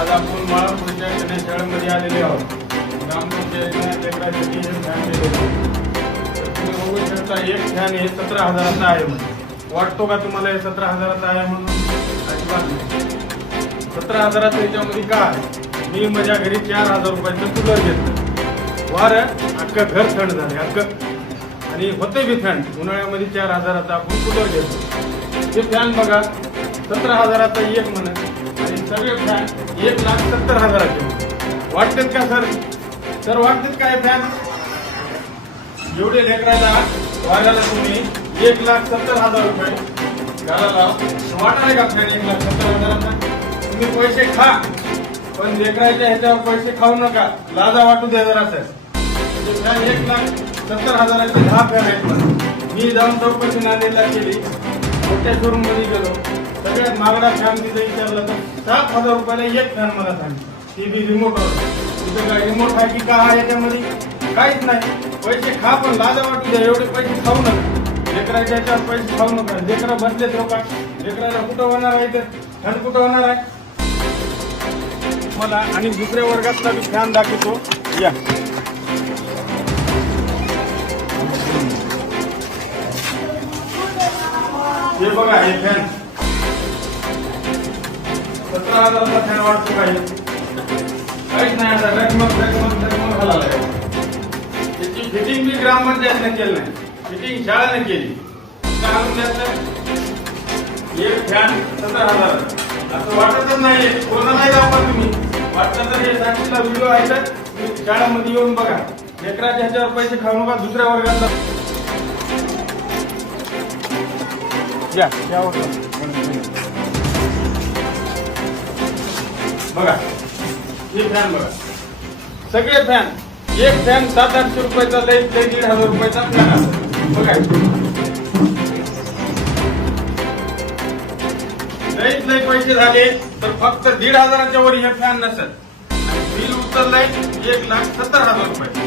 आज आपण माळापूरच्या गणेशशाळेमध्ये आलेले आहोत. ग्रामपंचायतीने लेकरासाठी हे फॅन दिले. तुम्ही बघू शकता एक फॅन हे 17,000चा आहे म्हणून. वाटतो का तुम्हाला हे 17,000चा आहे म्हणून? अजिबात नाही. 17,000चं याच्यामध्ये काय? मी माझ्या घरी 4,000 रुपयाचं कूलर घेतलं. वारं अख्खं घर थंड झाले अख्खं, आणि होते बी फॅन. उन्हाळ्यामध्ये 4,000चा आपण कूलर घेतो. हे फॅन बघा 17,000चा एक म्हणत, आणि सगळे फॅन 1,70,000चे. वाटतात का सर वाटतात का हे फॅन? एवढे लेकराला वाढायला तुम्ही 1,70,000 रुपये घालायला वाटणार का फॅन 1,70,000चा? तुम्ही पैसे खा, पण लेकराच्या ह्याच्यावर पैसे खाऊ नका. लाजा वाटू द्या जरा सर. फॅन 1,70,000चे 10 फॅन आहेत. पण मी जाऊन चौकशी नांदेडला केली, मोठ्या शोरूम मध्ये गेलो. सगळ्यात महागडा फॅन तिथे विचारलं तर 7,000 रुपयाला एक फॅन मला सांगितलं. ती बी रिमोटवर. तिथं काय रिमोट आहे की काय याच्यामध्ये? काहीच नाही. पैसे खा, पण लाजा वाटू द्या. एवढे पैसे खाऊ नका. लेकराच्या याच्यावर पैसे खाऊ नका. लेकरं बसलेत लोक. लेकराला कुठं होणार आहे? तर थंड कुठं होणार आहे मला? आणि दुसऱ्या वर्गातला बी फॅन दाखवतो या. हे बघा, हे फॅन 17,000चा फॅन वाटतो काही? काहीच नाही. आता रकमक घालायला त्याची फिटिंग बी ग्रामपंचायतने केली नाही. फिटिंग शाळेने केली. आणून द्यायचं एक फॅन 17,000. असं वाटतच नाही. कोणालाही दाखवा तुम्ही. वाटलं तर हे साक्षीला व्हिडिओ आहे तर तुम्ही शाळेमध्ये येऊन बघा. लेकराच्या ह्याच्यावर पैसे खाऊ नका. दुसऱ्या वर्गातला या बघा. हे फॅन बघा. सगळे फॅन. एक फॅन 700-800 रुपयाचा, लई 1,500 रुपयाचा फॅन असतो. बघा, लईच लई पैसे झाले तर फक्त 1,500च्या वर हे फॅन नसत. बिल उचललंय 1,70,000 रुपये.